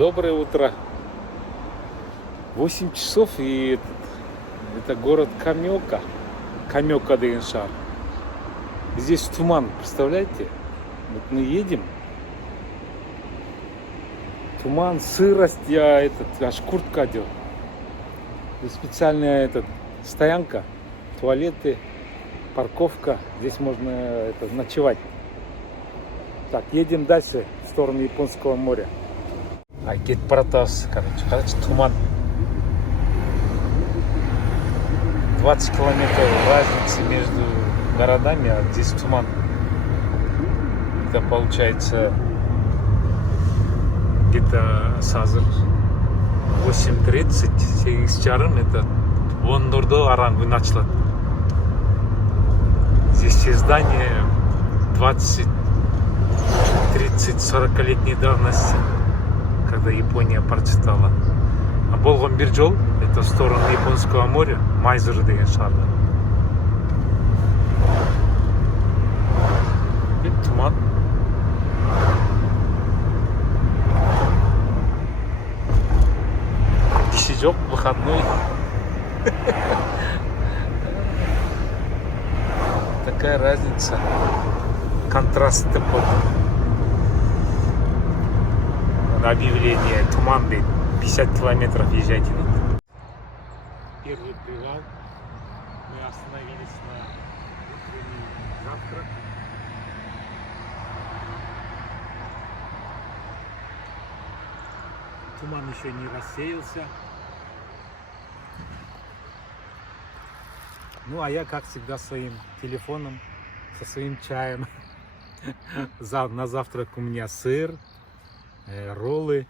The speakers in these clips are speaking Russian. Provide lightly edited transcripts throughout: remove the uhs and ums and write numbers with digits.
Доброе утро. 8 часов и это город Камёка. Камёка деген шар. Здесь туман, представляете? Вот мы едем. Туман, сырость, аж куртка одел. Здесь специальная стоянка, туалеты, парковка. Здесь можно ночевать. Так, едем дальше в сторону Японского моря. Кетіп баратабыз, короче, туман. 20 километров разницы между городами, а здесь туман. Это получается где-то сазыр 8:30, 8:30, это ондордо араңгы началат. Здесь все здания 20, 30, 40-летней давности, когда Япония процветала. А болгон бир жол, это в сторону Японского моря, Майзур деген шаарда. И туман. Киши жок, выходной. Такая разница. Контраст такой. Объявление туман, 50 километров езжайте. Первый привал. Мы остановились на утренний завтрак. Туман еще не рассеялся. Ну а я, как всегда, своим телефоном, со своим чаем. На завтрак у меня сыр, роллы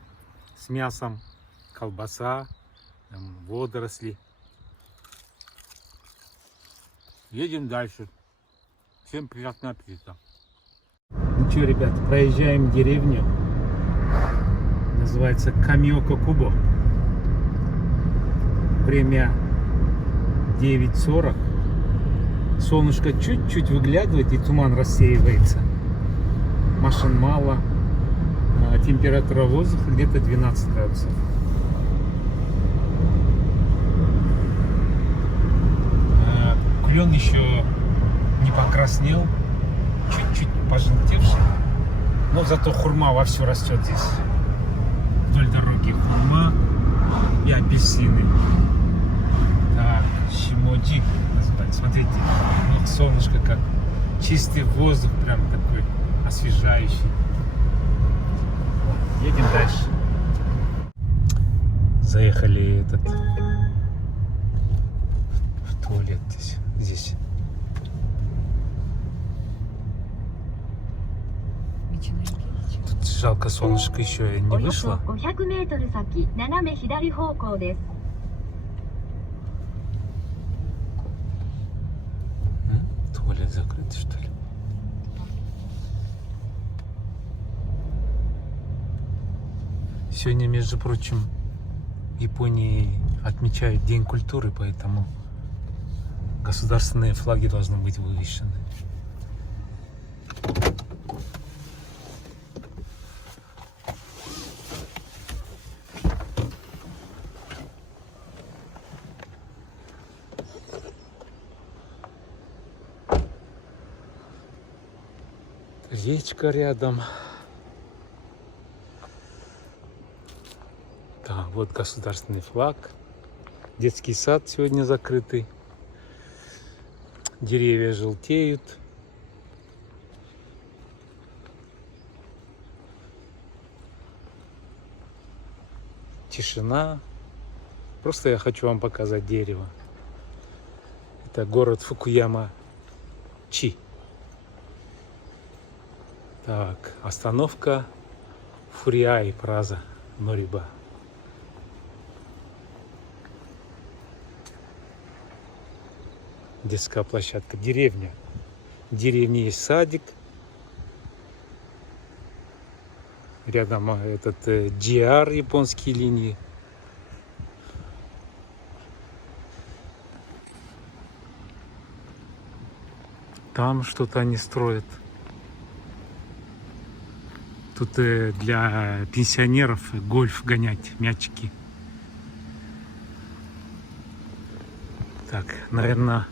с мясом, колбаса, водоросли. Едем дальше. Всем приятного аппетита. Ну что, ребят, проезжаем деревню. Называется Камёка-Кубо. Время 9:40. Солнышко чуть-чуть выглядывает и туман рассеивается. Машин мало. Температура воздуха где-то 12 градусов. Клен еще не покраснел, чуть-чуть пожелтевший, но зато хурма вовсю растет здесь. Вдоль дороги хурма и апельсины. Так, Шимоджи называется. Смотрите, вот солнышко как, чистый воздух, прям такой освежающий. Едем дальше. Заехали в туалет здесь. Тут жалко, солнышко еще не вышло. Туалет закрыт, что ли? Сегодня, между прочим, в Японии отмечают День культуры, поэтому государственные флаги должны быть вывешены. Речка рядом. Так, вот государственный флаг. Детский сад сегодня закрытый. Деревья желтеют. Тишина. Просто я хочу вам показать дерево. Это город Фукуяма-Чи. Так, остановка Фуриай Плаза, Нориба. Детская площадка, деревня. В деревне есть садик. Рядом JR, японские линии. Там что-то они строят. Тут для пенсионеров гольф гонять, мячики. Так, наверное,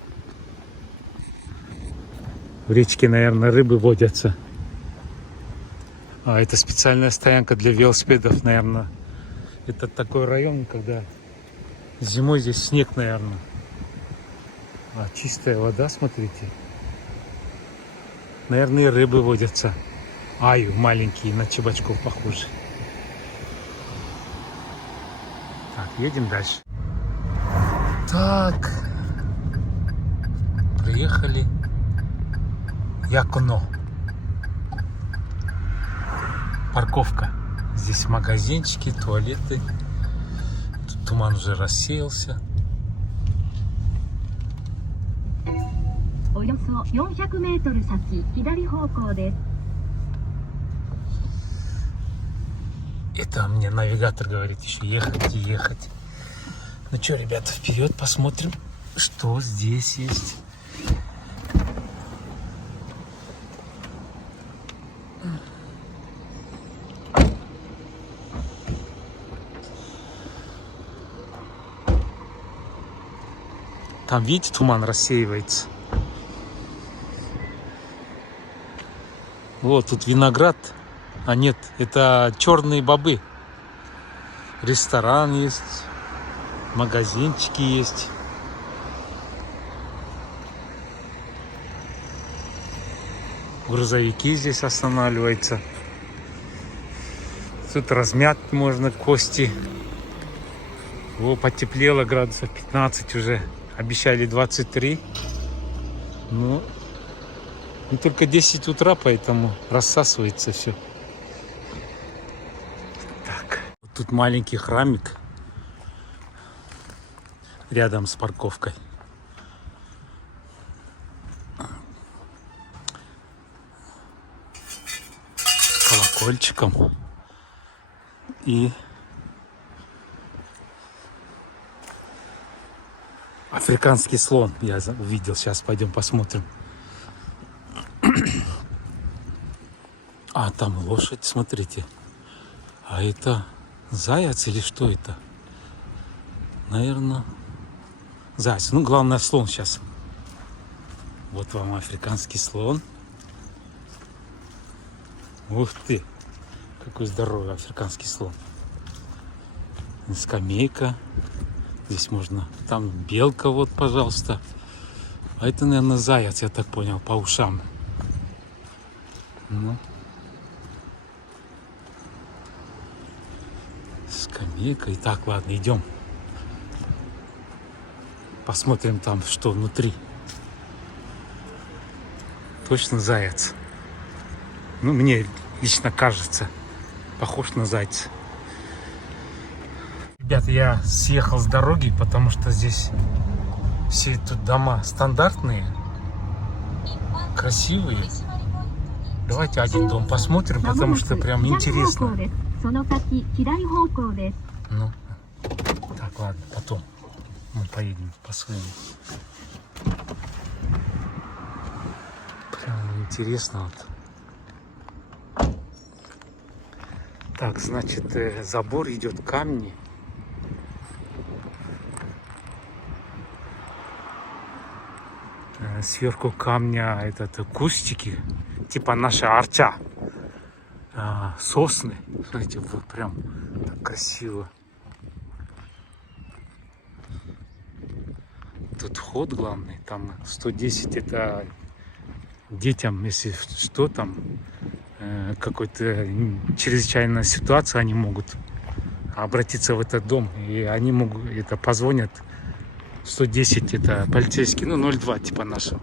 в речке, наверное, рыбы водятся. А это специальная стоянка для велосипедов, наверное. Это такой район, когда зимой здесь снег, наверное. А чистая вода, смотрите. Наверное, и рыбы водятся. Аю маленькие, на чебачков похожи. Так, едем дальше. Так. Приехали. Якуно. Парковка. Здесь магазинчики, туалеты. Тут туман уже рассеялся. およそ400メートル先、左方向です。 Это мне навигатор говорит еще ехать и ехать. Ну что, ребята, вперед посмотрим, что здесь есть. Там, видите, туман рассеивается. Вот тут виноград. А нет, это черные бобы. Ресторан есть, магазинчики есть. Грузовики здесь останавливаются. Тут размять можно кости. О, потеплело, градусов 15 уже. Обещали 23. Ну, только 10 утра, поэтому рассасывается все. Так, тут маленький храмик рядом с парковкой. С колокольчиком. И африканский слон я увидел. Сейчас пойдем посмотрим. А там лошадь, смотрите. А это заяц или что это? Наверное, заяц. Ну, главное, слон сейчас. Вот вам африканский слон. Ух ты! Какой здоровый африканский слон. Скамейка. Здесь можно. Там белка, вот, пожалуйста. А это, наверное, заяц, я так понял, по ушам. Ну. Скамейка. Итак, ладно, идем. Посмотрим там, что внутри. Точно заяц. Ну, мне лично кажется, похож на зайца. Ребята, я съехал с дороги, потому что здесь все тут дома стандартные, красивые. Давайте один дом посмотрим, потому что прям интересно. Ну, так, ладно, потом мы поедем по своему. Прям интересно вот. Так, значит, забор идет камни. Сверху камня этот кустики, типа наша арча, сосны. Смотрите, вот прям так красиво. Тут вход главный, там 110 это детям, если что там, какой-то чрезвычайная ситуация, они могут обратиться в этот дом, и они могут, это позвонят. 110 это полицейский, ну 02 типа нашего.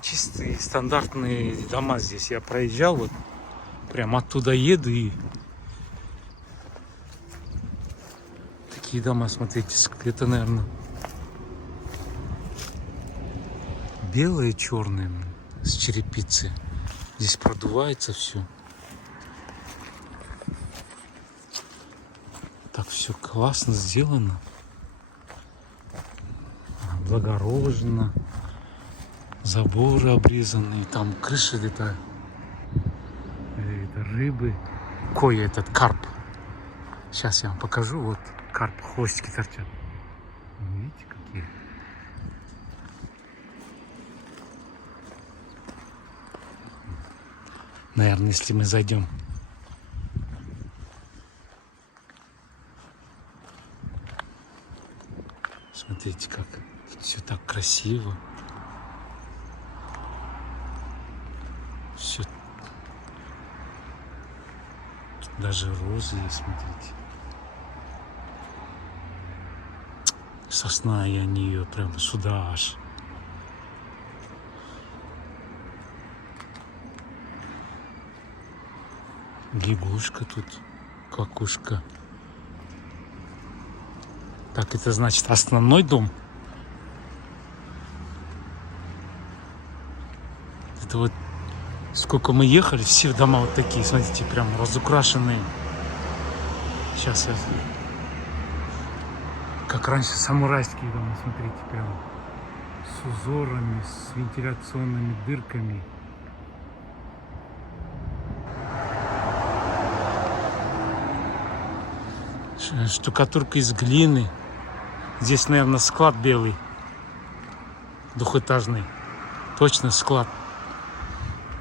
Чистые стандартные дома здесь. Я проезжал, вот прям оттуда еду, и такие дома, смотрите, это, наверное, белые, черные, с черепицы. Здесь продувается все. Так все классно сделано. Благорожно. Заборы обрезанные. Там крыша это рыбы. Кой этот карп. Сейчас я вам покажу. Вот карп, хвостики торчат. Видите, какие? Наверное, если мы зайдем. Смотрите, как все так красиво. Все. Даже розы есть, смотрите. Сосна, и они ее прям сюда аж. Лягушка тут, квакушка. Так, это значит основной дом. Это вот сколько мы ехали, все дома вот такие, смотрите, прям разукрашенные. Сейчас я... Как раньше самурайские дома, смотрите, прям с узорами, с вентиляционными дырками. Штукатурка из глины. Здесь, наверное, склад белый, двухэтажный. Точно склад.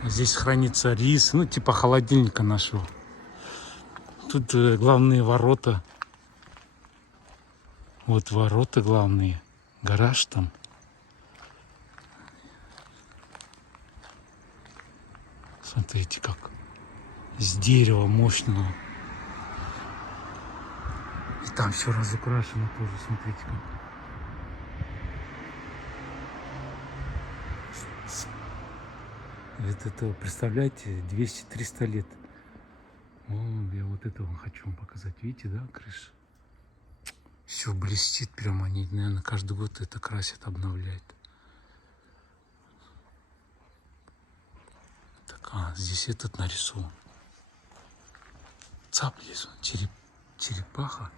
Здесь хранится рис, ну типа холодильника нашего. Тут главные ворота. Вот ворота главные. Гараж там. Смотрите, как с дерева мощного. И там все разукрашено тоже, смотрите как. Это, представляете, 200-300 лет. О, я вот этого хочу вам показать. Видите, да, крыша? Все блестит прямо. Они, наверное, каждый год это красят, обновляют. Так, здесь этот нарисован. Цапли, черепаха.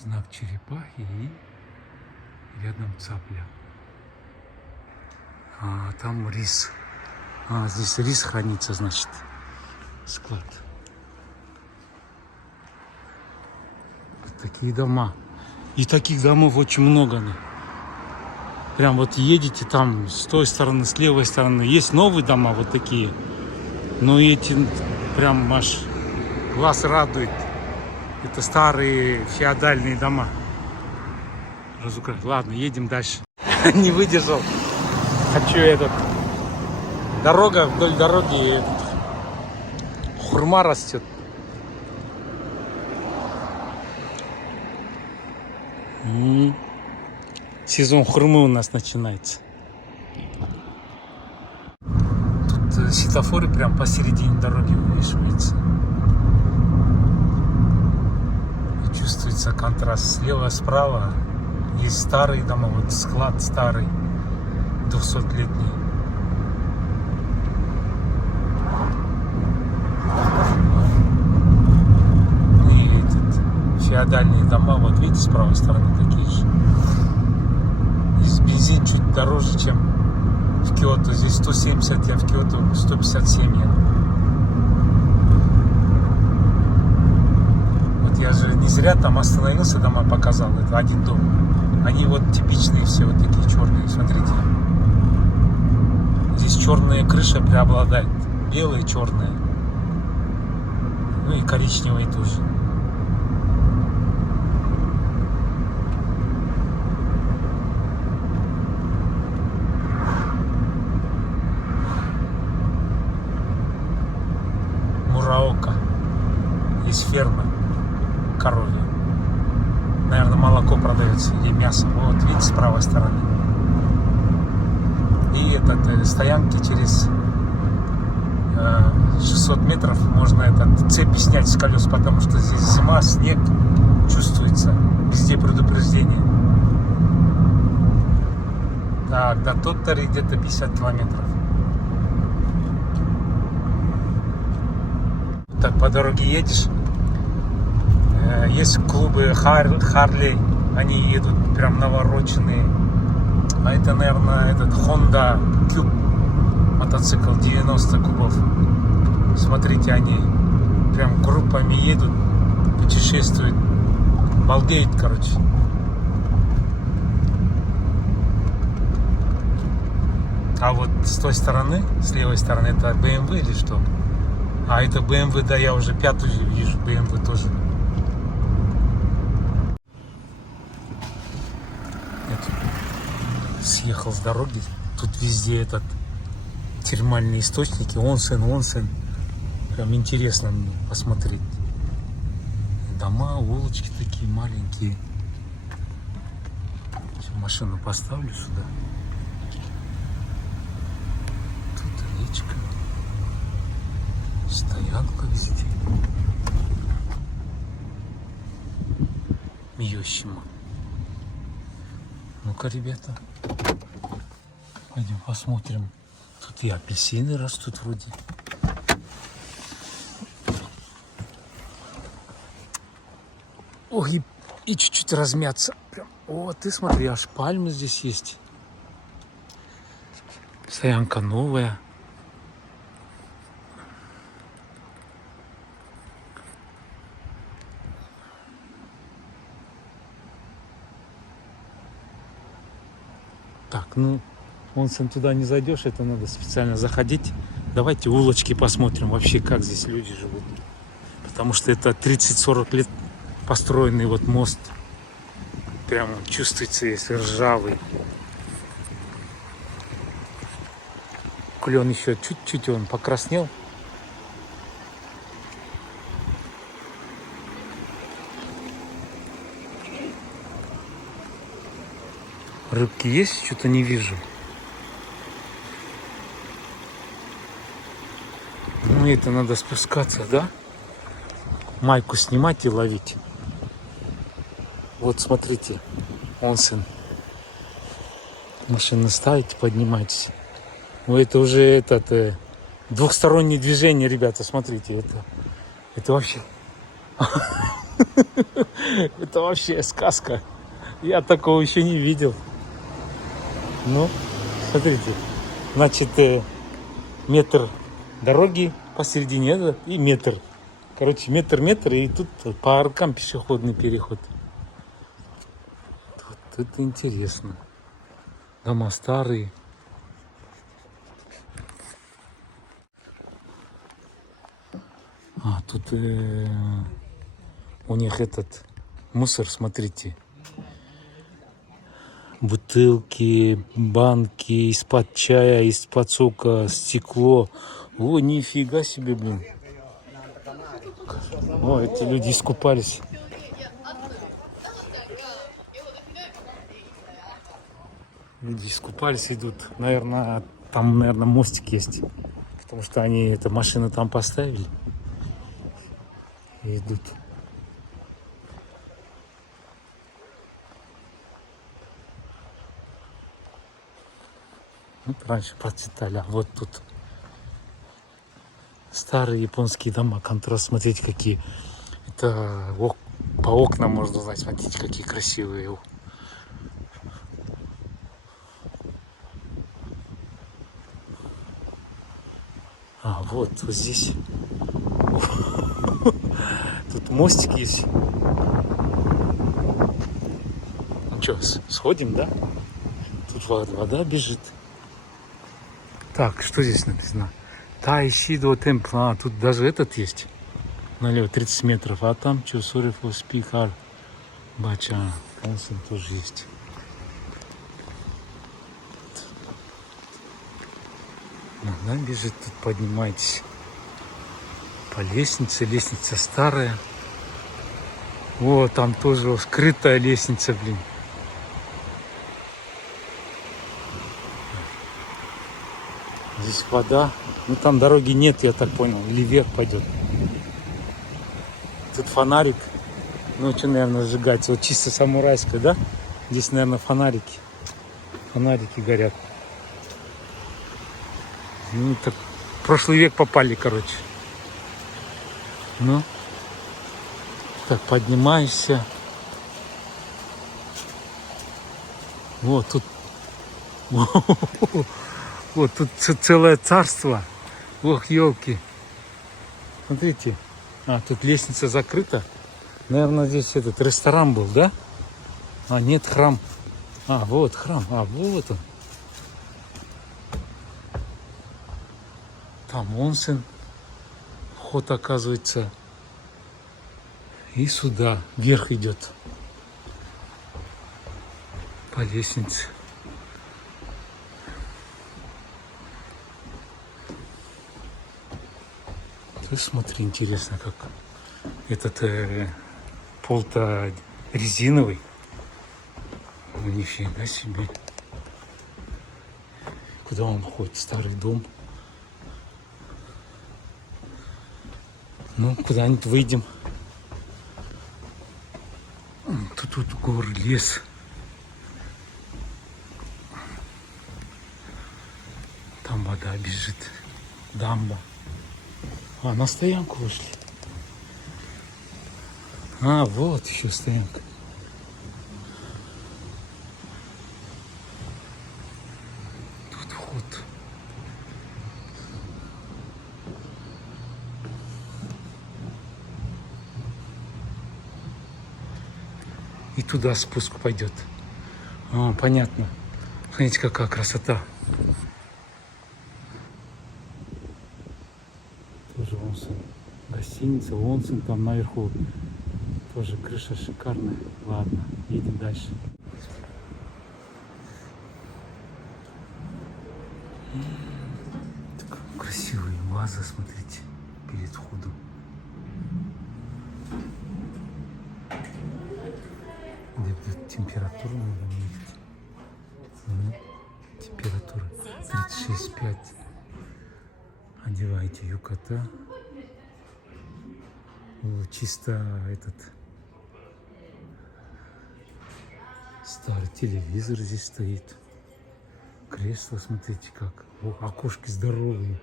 Знак черепахи и рядом цапля. А там рис. Здесь рис хранится, значит, склад. Вот такие дома. И таких домов очень много. Прям вот едете там с той стороны, с левой стороны. Есть новые дома вот такие. Но эти прям аж глаз радует. Это старые феодальные дома. Ладно, едем дальше. Не выдержал. Хочу этот. Дорога, вдоль дороги хурма растет. Сезон хурмы у нас начинается. Тут светофоры прям посередине дороги вывешиваются. И чувствуется контраст слева, справа. Есть старые дома, вот склад старый, 200-летний. И феодальные дома, вот видите, с правой стороны такие же. Здесь бензин чуть дороже, чем в Киото. Здесь 170, а в Киото 157 йен. Вот я же не зря там остановился, дома показал. Это один дом. Они вот типичные все, вот такие черные, смотрите. Здесь черная крыша преобладает. Белые, черные. Ну и коричневые тоже. Мураока. Есть фермы коровьи. Наверное, молоко продается или мясо. Вот, видите, с правой стороны. И стоянки через 600 метров можно цепи снять с колес, потому что здесь зима, снег чувствуется. Везде предупреждение. Так, до Тоттери где-то 50 километров. Так, по дороге едешь. Есть клубы Харли, они едут прям навороченные. А это, наверное, Honda Cube мотоцикл 90 кубов. Смотрите, они прям группами едут, путешествуют. Балдеют, короче. А вот с той стороны, с левой стороны, это BMW или что? А это BMW, да, я уже пятую вижу, BMW тоже. Это, съехал с дороги. Тут везде этот термальные источники, онсен. Прям интересно посмотреть. Дома, улочки такие маленькие. Сейчас машину поставлю сюда. Тут речка. Стоянка везде. Миёшима. Ну-ка, ребята. Пойдем посмотрим. Тут и апельсины растут вроде. Ох, и чуть-чуть размяться. Прям. О, ты смотри, аж пальмы здесь есть. Стоянка новая. Так, ну, онсен туда не зайдешь, это надо специально заходить. Давайте улочки посмотрим вообще, как здесь люди живут. Потому что это 30-40 лет построенный вот мост. Прямо чувствуется, есть ржавый. Клен еще чуть-чуть он покраснел. Рыбки есть? Что-то не вижу. Ну, это надо спускаться, да? Майку снимать и ловить. Вот, смотрите. Онсен. Машину ставите, поднимайтесь. Ну, это уже этот двухстороннее движение, ребята, смотрите. Это вообще... Это вообще сказка. Я такого еще не видел. Ну, смотрите. Значит, метр дороги посередине, да, и метр. Короче, метр, и тут по аркам пешеходный переход. Вот это интересно. Дома старые. А, тут у них этот мусор, смотрите. Бутылки, банки, из-под чая, из-под сока, стекло. О, нифига себе, блин. О, эти люди искупались. Люди искупались, идут. Наверное, там, мостик есть. Потому что они эту машину там поставили. И идут. Вот раньше процветали, а вот тут старые японские дома, контраст, смотрите какие. Это по окнам можно узнать, смотрите какие красивые. А вот здесь тут мостик есть. Ну что, сходим, да? Тут вода бежит. Так, что здесь написано? Тайшидо темпл. А, тут даже этот есть. Налево 30 метров. А там что, sorry for speak, бача. Онсен тоже есть. Вода бежит, тут поднимайтесь по лестнице. Лестница старая. Вот там тоже скрытая лестница, блин. Здесь вода. Ну там дороги нет, я так понял. Или вверх пойдет. Тут фонарик. Ну что, наверное, сжигается. Вот чисто самурайское, да? Здесь, наверное, фонарики. Фонарики горят. Ну так в прошлый век попали, короче. Ну. Так, поднимаешься. Вот тут. Вот тут целое царство. Ох, елки. Смотрите. А, тут лестница закрыта. Наверное, здесь этот ресторан был, да? А, нет, храм. А, вот храм. А, вот он. Там онсен. Вход, оказывается. И сюда. Вверх идет. По лестнице. Ты смотри, интересно, как этот пол-то резиновый. Ну, нифига себе. Куда он ходит? Старый дом. Ну, куда-нибудь выйдем. Тут горы, лес. Там вода бежит. Дамба. А, на стоянку вышли. А, вот еще стоянка. Тут вход. И туда спуск пойдет. А, понятно. Смотрите, какая красота. Тоже онсен. Гостиница, онсен там наверху. Тоже крыша шикарная. Ладно, едем дальше. Так, красивые вазы, смотрите, перед входом. Где температура надо мерить. Температура 36,5. Одевайте юката. Чисто этот старый телевизор здесь стоит. Кресло, смотрите как. О, окошки здоровые.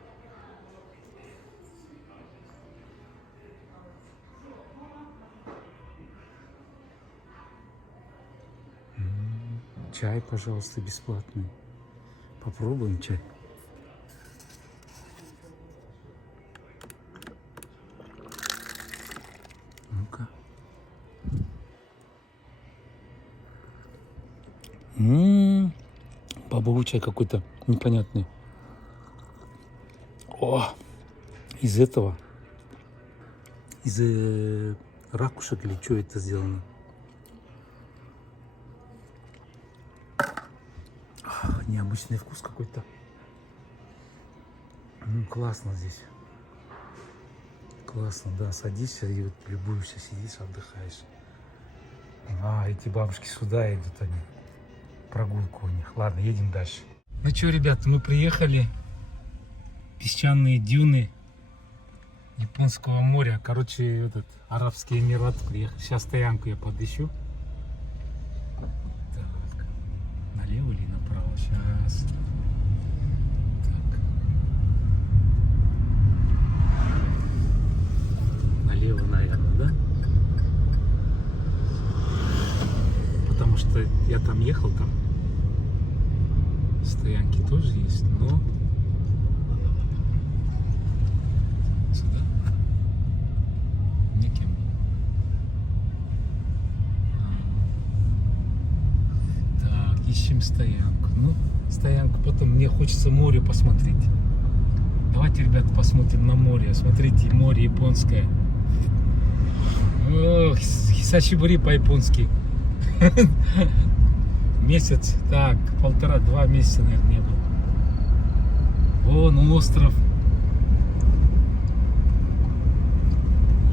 Чай, пожалуйста, бесплатный. Попробуем чай. Ну-ка. Бобовый чай какой-то непонятный. О, из этого. Из ракушек или что это сделано? Необычный вкус какой-то. Классно здесь. Классно, да. Садишься и вот любуешься, сидишь, отдыхаешь. А, эти бабушки сюда идут они. Прогулку у них. Ладно, едем дальше. Ну что, ребята, мы приехали. Песчаные дюны Японского моря. Короче, этот Арабский Эмират приехали. Сейчас стоянку я подыщу. Так. Налево или направо? Сейчас. Так. Налево, наверное, да? Потому что я там ехал, там стоянки тоже есть, но сюда неким. Так, ищем стоянку. Ну, стоянку потом, мне хочется море посмотреть. Давайте, ребята, посмотрим на море. Смотрите, море японское. Ох, хисашибури по-японски. Месяц, так, 1,5-2 месяца, наверное, не было. Вон остров.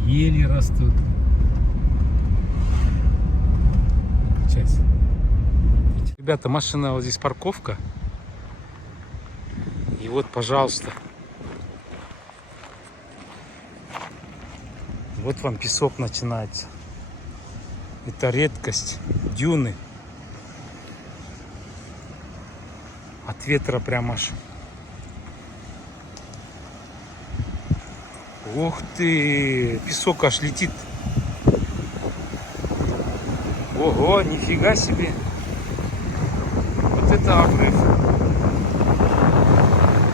Ели растут. Включайся. Ребята, машина, вот здесь парковка. И вот, пожалуйста. Вот вам песок начинается. Это редкость. Дюны. От ветра прям аж. Ух ты! Песок аж летит. Ого, нифига себе. Вот это обрыв.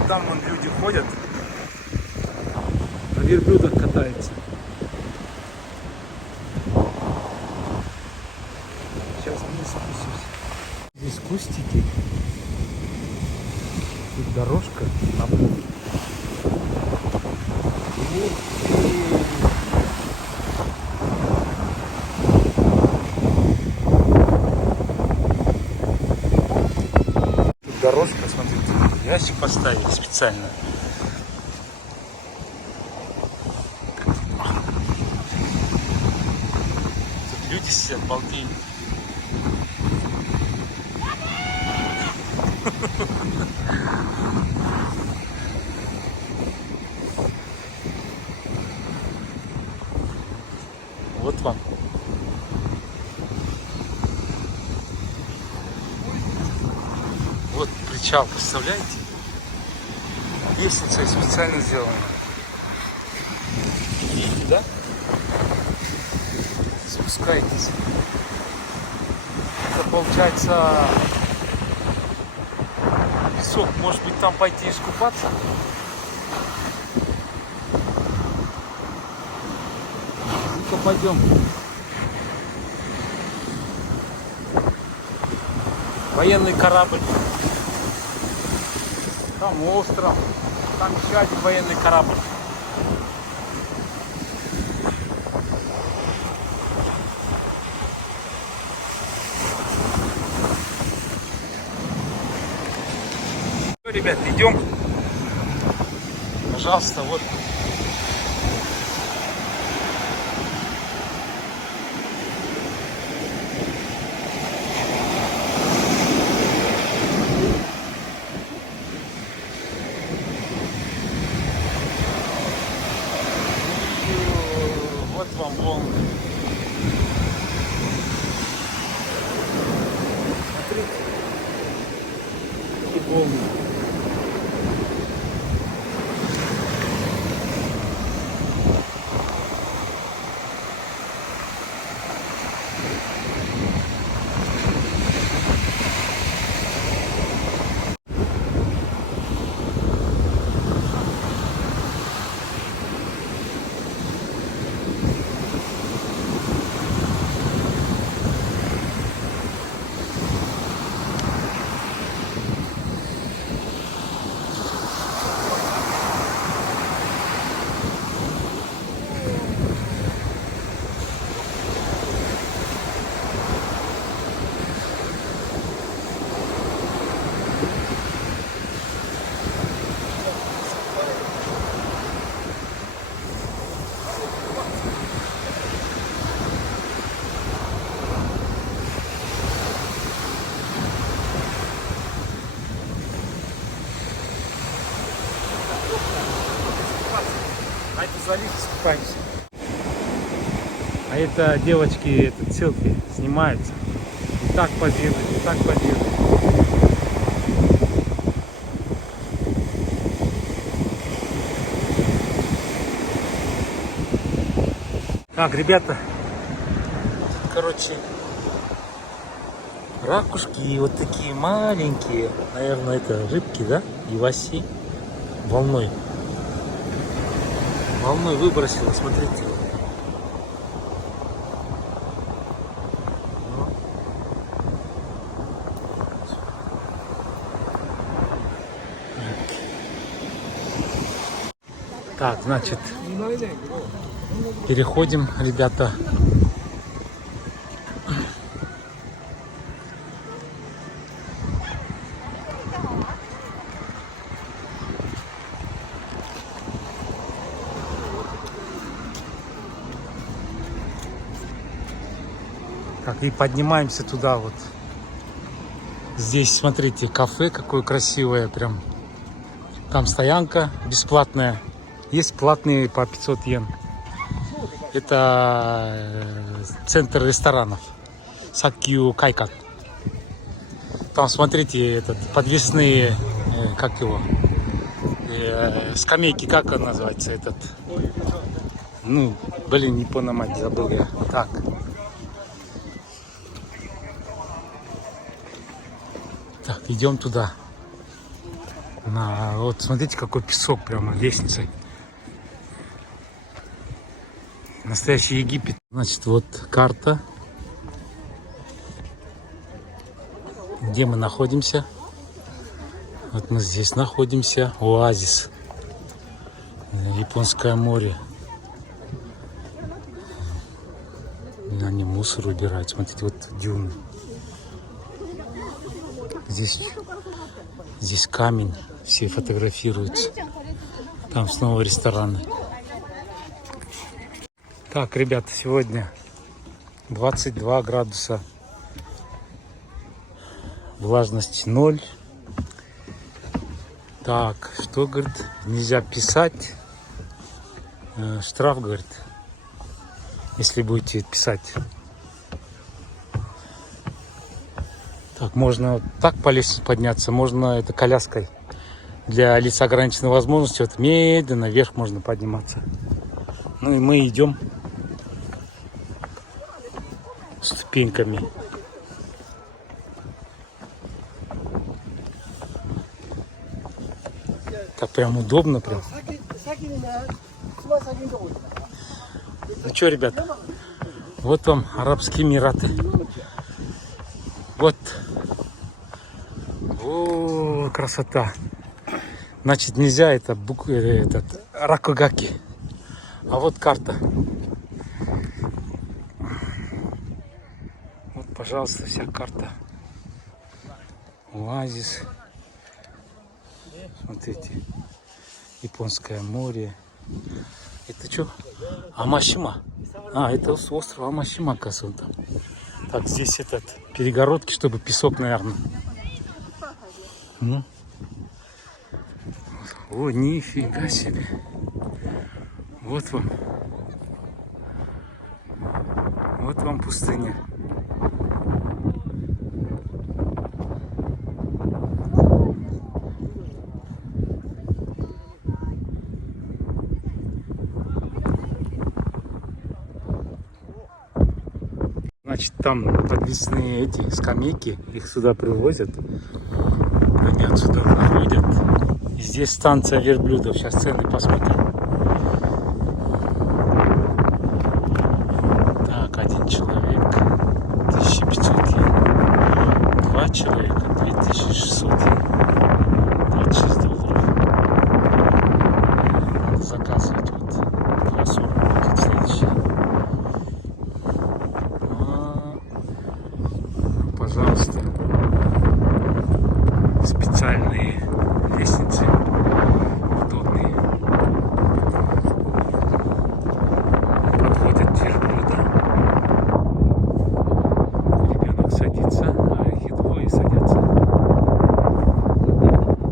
Там вон люди ходят. верблюдах катается. Сейчас вниз спустимся. Здесь кустики. Тут дорожка на пол. Тут дорожка, смотрите, ящик поставили специально. Тут люди сидят, балдеют. Вот вам. Вот причал, представляете? Лестница специально сделана. Видите, да? Спускайтесь. Это получается песок. Может быть, там пойти искупаться? Ну-ка, пойдем. Военный корабль. Там остров. Там еще один военный корабль. Ребят, идем. Пожалуйста, вот. Вот вам волны. Смотрите. Какие волны. А это залив, искупаемся. А это девочки, это селфи снимаются. И так позируют, и так позируют. Так, ребята, короче, ракушки вот такие маленькие. Наверное, это рыбки, да? Иваси. Волной. Волной выбросила, смотрите. Так, значит, переходим, ребята. Так, и поднимаемся туда вот. Здесь, смотрите, кафе какое красивое, прям. Там стоянка бесплатная. Есть платные по 500 йен. Это центр ресторанов. Сакью Кайкат. Там, смотрите, этот подвесные, как его, скамейки, как он называется, этот. Ну, блин, не понял, мать, забыл я. Так. Так, идем туда. Вот смотрите, какой песок прямо лестницей. Настоящий Египет. Значит, вот карта, где мы находимся. Вот мы здесь находимся. Оазис. Японское море. Они мусор убирают. Смотрите, вот дюны. Здесь камень. Все фотографируются. Там снова рестораны. Так, ребята, сегодня 22 градуса. Влажность 0. Так, что, говорит, нельзя писать. Штраф, говорит, если будете писать. Так, можно вот так по лестнице подняться, можно это коляской. Для лиц с ограниченной возможностью вот медленно вверх можно подниматься. Ну и мы идем ступеньками. Так прям удобно прям. Ну что, ребята, вот вам Арабские Эмираты. Вот. О, красота. Значит, нельзя это этот Ракугаки. А вот карта. Вот, пожалуйста, вся карта. Оазис. Смотрите. Японское море. Это что? Амашима. А, это остров Амашима, оказывается. Так, здесь этот перегородки, чтобы песок, наверное. Ну. О, нифига себе. Вот вам. Вот вам пустыня. Значит, там подвесные эти скамейки, их сюда привозят, они отсюда выходят. И здесь станция верблюдов. Сейчас цены посмотрим. Так, один человек 1500 йен. Два человека 2600 йен. 26 долларов. Надо заказывать. Вот 2,40 будет следующий. Пожалуйста, специальные лестницы, удобные, подводят верблюда. Ребенок садится, а их двое садятся.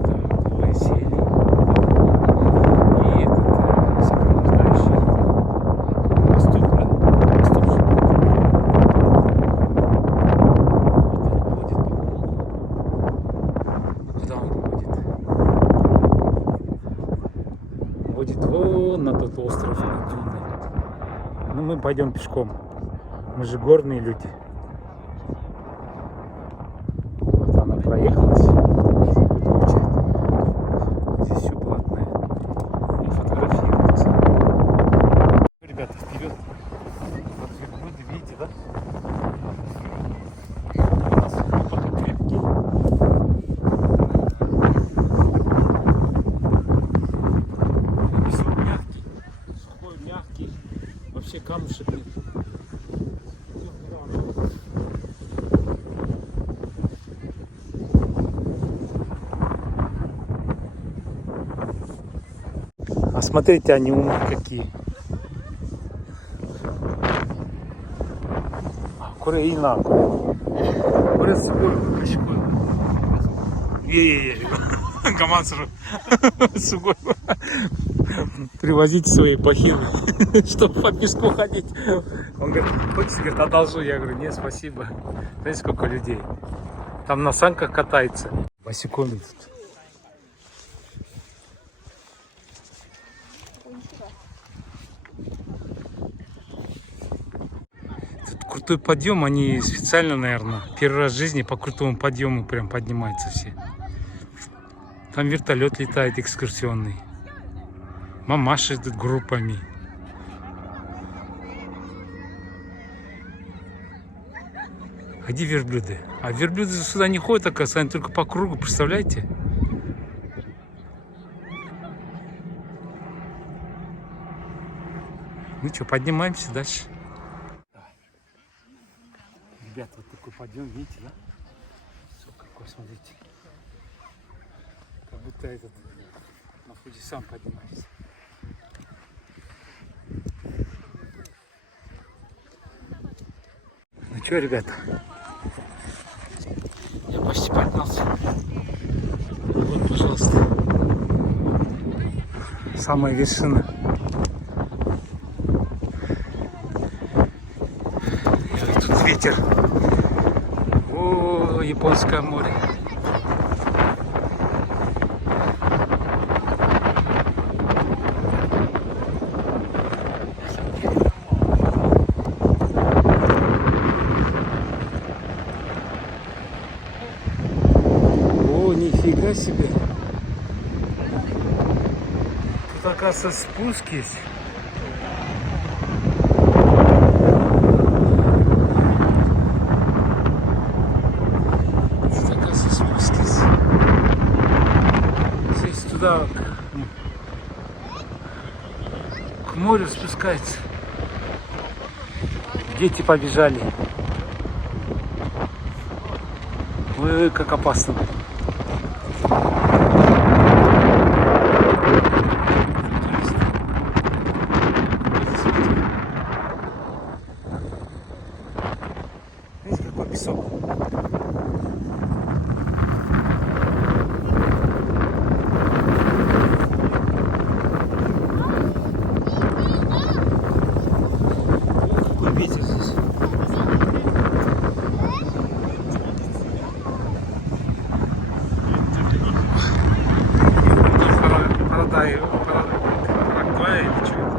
Так, двое сели. И этот сопровождающий пастух, да? Пастух. Водит вон на тот остров, на дюны. Ну, мы пойдем пешком. Мы же горные люди. Вот она проехалась. Здесь все платное. И фотографируется. Ребята, вперед. Вот верблюды, видите, да? Пока крепкие. Вообще камушек нет. А смотрите, они умные какие. Коре и на. Коре с собой кашкой. Гамансру. Сугой. Привозите свои бахилы, чтобы по песку ходить. Он говорит, хочешь, говорит, одолжу. Я говорю, нет, спасибо. Знаете, сколько людей? Там на санках катается. Босиком идут. Тут крутой подъем, они специально, наверное, первый раз в жизни по крутому подъему прям поднимаются все. Там вертолет летает экскурсионный. Мамаши идут группами. А где верблюды? А верблюды сюда не ходят, оказывается, они только по кругу, представляете? Ну что, поднимаемся дальше. Ребята, вот такой подъем, видите, да? Все какой, смотрите. Как будто этот на Фуджи сам поднимается. Ну что, ребята, я почти поднялся. Вот, пожалуйста, самая вершина. И тут ветер. О, Японское море. Нифига себе. Тут, оказывается, спуск есть. Тут, оказывается, спуск есть. Здесь туда к морю спускается. Дети побежали. Ой, как опасно. Видите, какой песок. Какой ветер здесь. Парагвай или что это?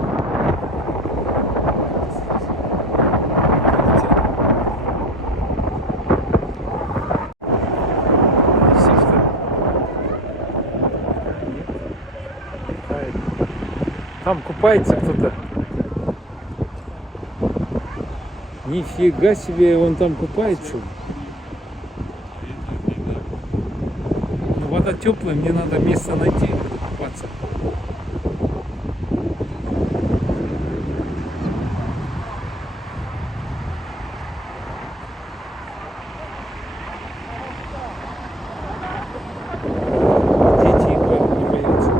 Там купается кто-то. Нифига себе, он там купается. Ну, вода теплая, мне надо место найти, купаться. Дети не боятся.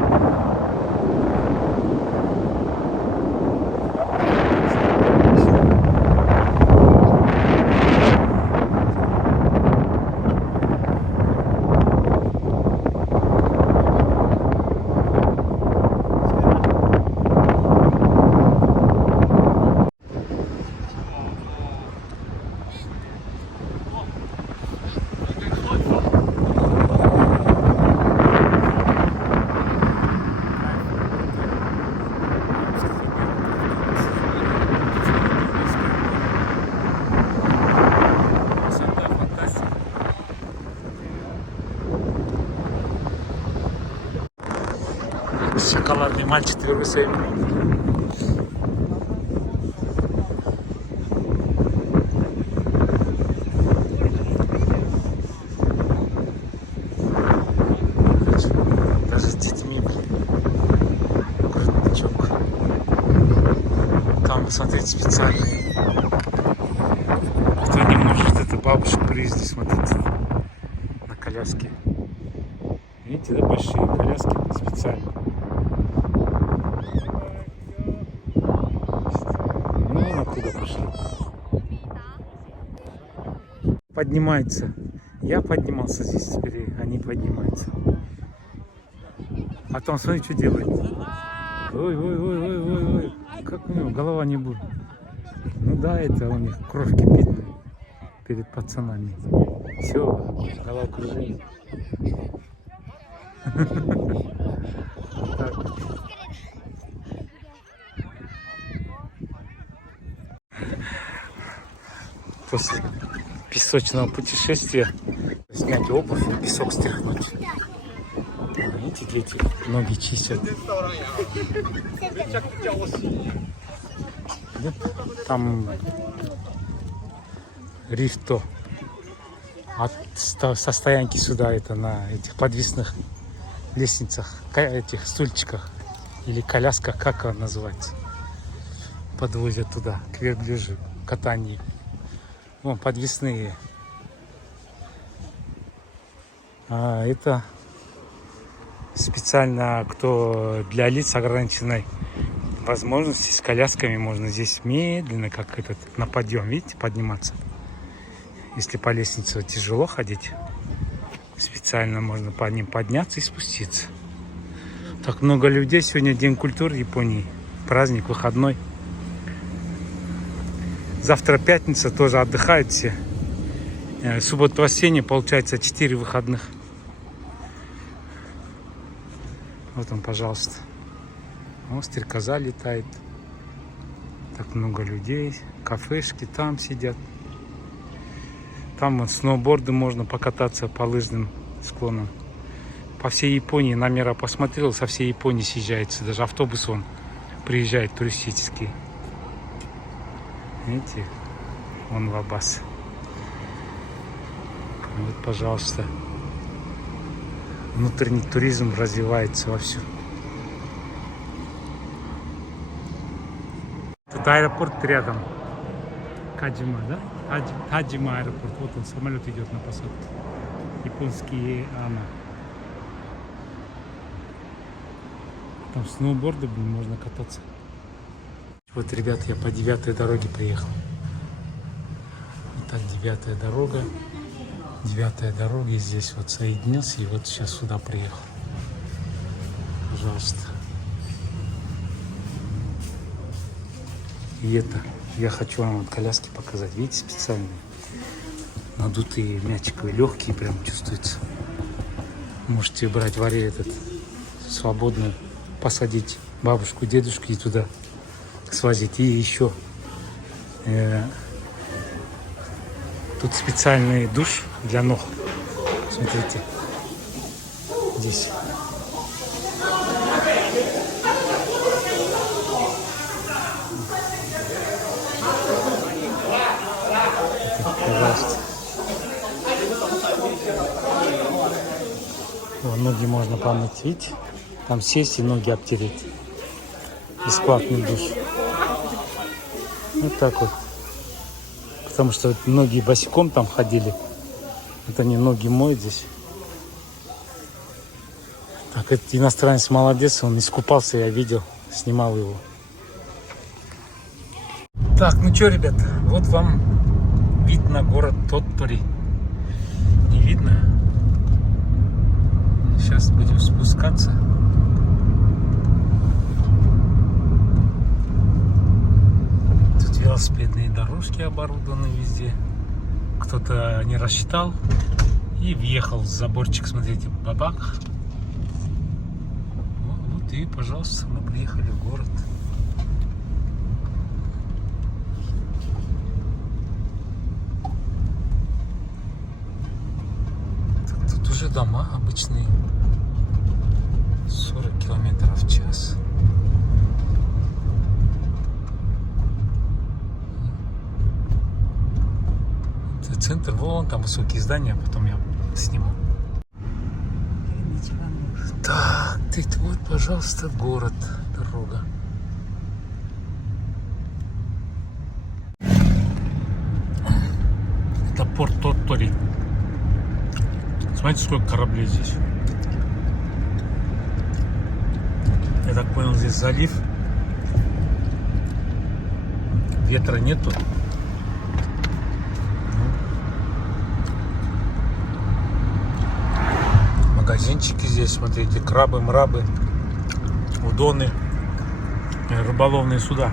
Шоколадный мальчик твердый своим. Даже с детьми, грудничок. Там, смотрите, специальные. Кто не может, это бабушка приезжает, смотрите, на коляске. Видите, да, большие коляски специальные. Ну, оттуда пошли. Поднимается. Я поднимался здесь, теперь они поднимаются. А там, смотри, что делает. Ой. Как у него голова не будет. Ну да, это у них кровь кипит перед пацанами. Все, головокружение. Так. После песочного путешествия снять обувь и песок стряхнуть. Видите, дети ноги чистят. Там рифто со стоянки сюда, это на этих подвесных лестницах, этих стульчиках или колясках, как она называется, подвозят туда, к верблюжью катанию. Вон подвесные. А это специально, кто для лиц с ограниченной возможностью, с колясками можно здесь медленно, как этот, на подъем, видите, подниматься. Если по лестнице тяжело ходить, специально можно по ним подняться и спуститься. Так много людей. Сегодня День культуры Японии. Праздник, выходной. Завтра пятница, тоже отдыхают все. Суббота, воскресенье, получается 4 выходных. Вот он, пожалуйста. Вот стрекоза летает. Так много людей. Кафешки там сидят. Там вот сноуборды можно покататься по лыжным склонам. По всей Японии номера посмотрел, со всей Японии съезжается. Даже автобус он приезжает туристический. Видите, вон Лабаз. Вот, пожалуйста. Внутренний туризм развивается вовсю. Тут аэропорт рядом. Каджима, да? Хаджима аэропорт. Вот он, самолет идет на посадку. Японские АНА. Там сноуборды, блин, можно кататься. Вот, ребят, я по 9-й дороге приехал. Вот так 9-я дорога. 9-я дорога, и здесь вот соединился, и вот сейчас сюда приехал. Пожалуйста. И это, я хочу вам вот коляски показать. Видите, специальные. Надутые, мячиковые, легкие, прям чувствуется. Можете брать в этот свободно, посадить бабушку, дедушку и туда свозить. И еще тут специальный душ для ног. Смотрите. Здесь. Пожалуйста. Ноги можно помыть, видите? Там сесть и ноги обтереть. Бесплатный душ. Вот так вот. Потому что многие босиком там ходили. Это они ноги моют здесь. Так, этот иностранец молодец, он искупался, я видел, снимал его. Так, ну что, ребят, вот вам вид на город Тотпори. Не видно? Сейчас будем спускаться. Тут велосипедные дорожки оборудованы везде. Кто-то не рассчитал и въехал в заборчик, смотрите, бабах. Вот и, пожалуйста, мы приехали в город. Тут уже дома обычные. 40 километров в час. Это центр, вон там высокие здания, потом я сниму. Так, вот, пожалуйста, город, дорога. Это порт Тотпори. Смотрите, сколько кораблей здесь. Я так понял, здесь залив. Ветра нету. Магазинчики здесь, смотрите, крабы, мрабы, удоны, рыболовные суда.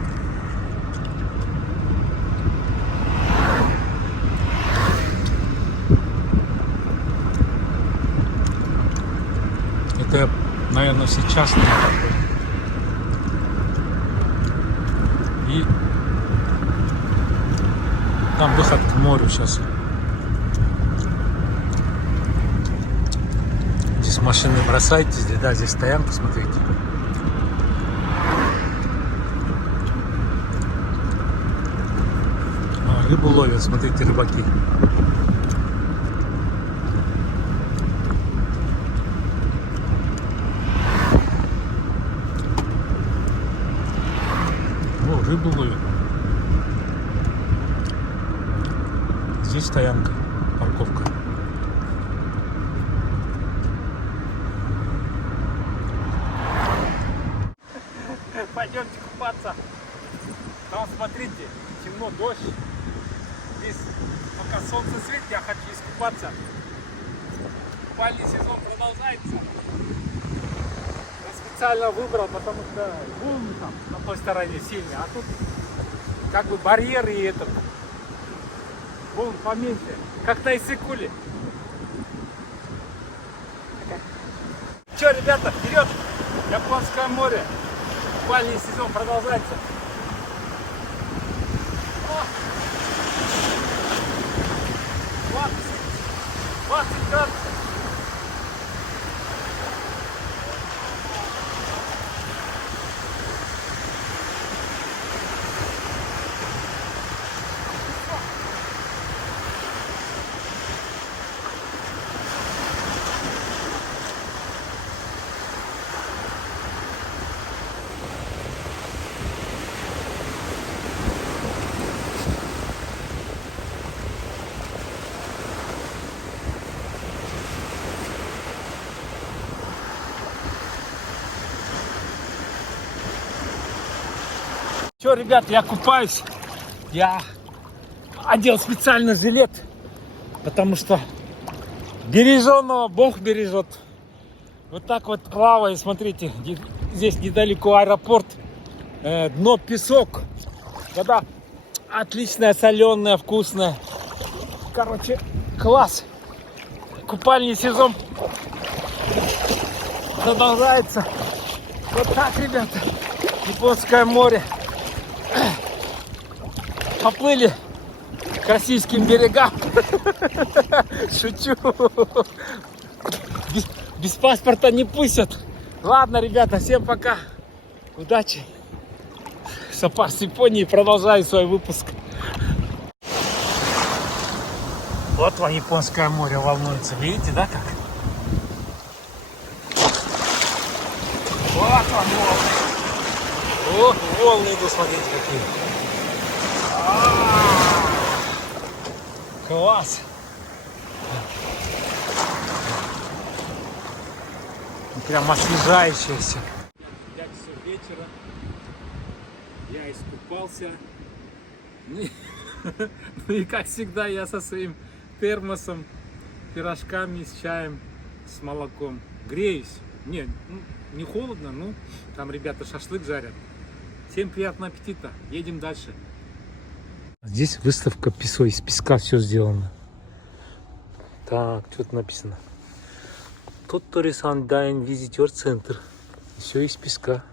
Это, наверное, сейчас такой. И там выход к морю сейчас. Здесь машины бросайте, здесь, да, здесь стоянка, смотрите. Рыбу ловят, смотрите, рыбаки. рыбу ловят. Здесь стоянка, парковка. Пойдемте купаться. Там, смотрите, темно, дождь. Здесь пока солнце светит, я хочу искупаться. Купальный сезон продолжается. Я специально выбрал, потому что волны там на той стороне сильные, а тут как бы барьер и этот волн поменьше, как на Иссык-Куле. Че, ребята, вперед! Японское море. Купальный сезон продолжается. 20 градусов. Все, ребят, я купаюсь. Я одел специально жилет, потому что береженного Бог бережет. Вот так вот плаваю, смотрите, здесь недалеко аэропорт, дно песок, вода отличная, соленая, вкусная. Короче, класс. Купальный сезон продолжается. Вот так, ребята, Японское море. Поплыли к российским берегам. Шучу. Без паспорта не пустят. Ладно, ребята, всем пока. Удачи. Сапар с Японии. Продолжаю свой выпуск. Вот вам Японское море волнуется. Видите, да, как? Вот вам волны. Вот волны идут, смотрите, какие. Класс! Прям освежающаяся. 5 часов вечера. Я искупался. Ну и как всегда я со своим термосом, пирожками с чаем, с молоком. Греюсь. Не холодно, ну там ребята шашлык жарят. Всем приятного аппетита. Едем дальше. Здесь выставка из песка все сделано. Так, что-то написано. Тотори-сан Дайн визитер центр. Все из песка.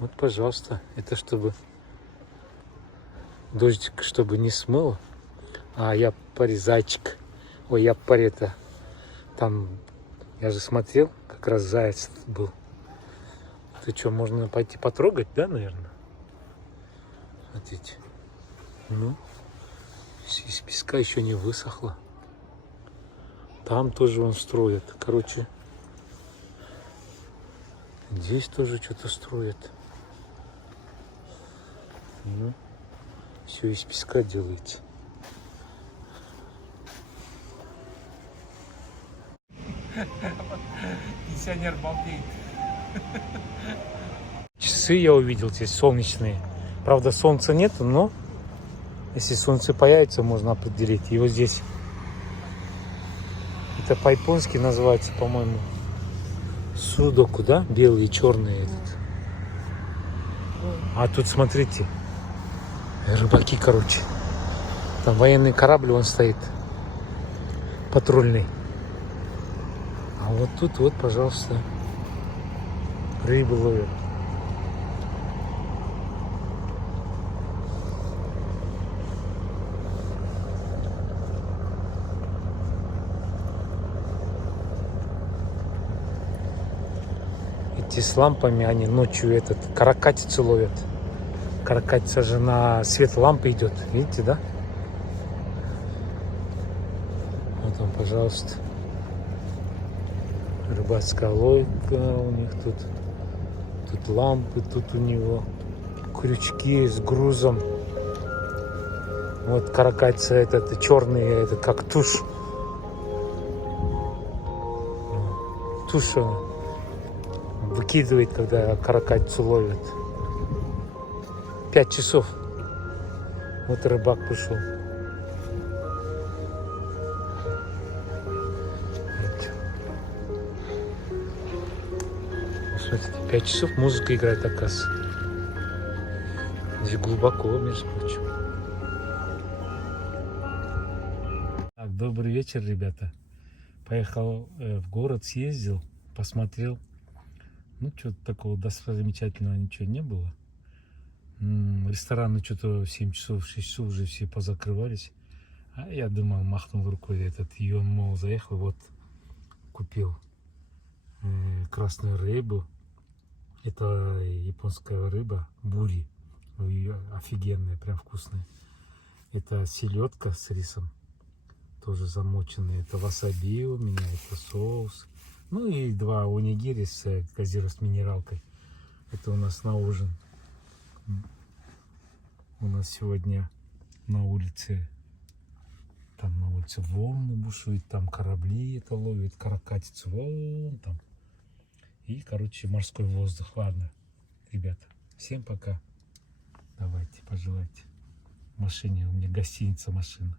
Вот, пожалуйста. Это чтобы дождик, чтобы не смыло. А я паре зайчик. Ой, я паре это. Там, я же смотрел, как раз заяц был. Ты что, можно пойти потрогать, да, наверное? Смотрите. Ну, из песка еще не высохло. Там тоже он строит. Короче, здесь тоже что-то строят. Ну, все из песка делаете. Пенсионер балдеет. Часы я увидел здесь солнечные. Правда, солнца нет, но если солнце появится, можно определить. И вот здесь, это по-японски называется, по-моему, судоку, да? Белый и черный этот. А тут, смотрите, рыбаки, короче. Там военный корабль, он стоит, патрульный. А вот тут вот, пожалуйста, рыбу ловят. С лампами они ночью каракатицу ловят. Каракатица же на свет лампы идет. Видите, да? Вот он, пожалуйста. Рыбацкая ловка у них тут. Тут лампы, тут у него. крючки с грузом. Вот каракатица этот черный, это как тушь. Тушь он выкидывает, когда каракатицу ловят. 5 часов. Вот рыбак пришел. Смотрите, 5 часов музыка играет, оказывается. Здесь глубоко, между прочим. Так, добрый вечер, ребята. Поехал в город, съездил, посмотрел. Ну, что-то такого достопримечательного ничего не было. Рестораны что-то в 7 часов, в 6 часов уже все позакрывались. А я думал, махнул рукой, этот Ион Мол заехал, вот купил красную рыбу. Это японская рыба, бури. Офигенная, прям вкусная. Это селедка с рисом, тоже замоченная. Это васаби у меня, это соус. Ну и 2 онигири с газиро с минералкой. Это у нас на ужин. У нас сегодня на улице, там на улице волны бушуют, там корабли это ловят, каракатицу вон там. И, короче, морской воздух. Ладно, ребята, всем пока. Давайте, пожелайте. В машине, у меня гостиница, машина.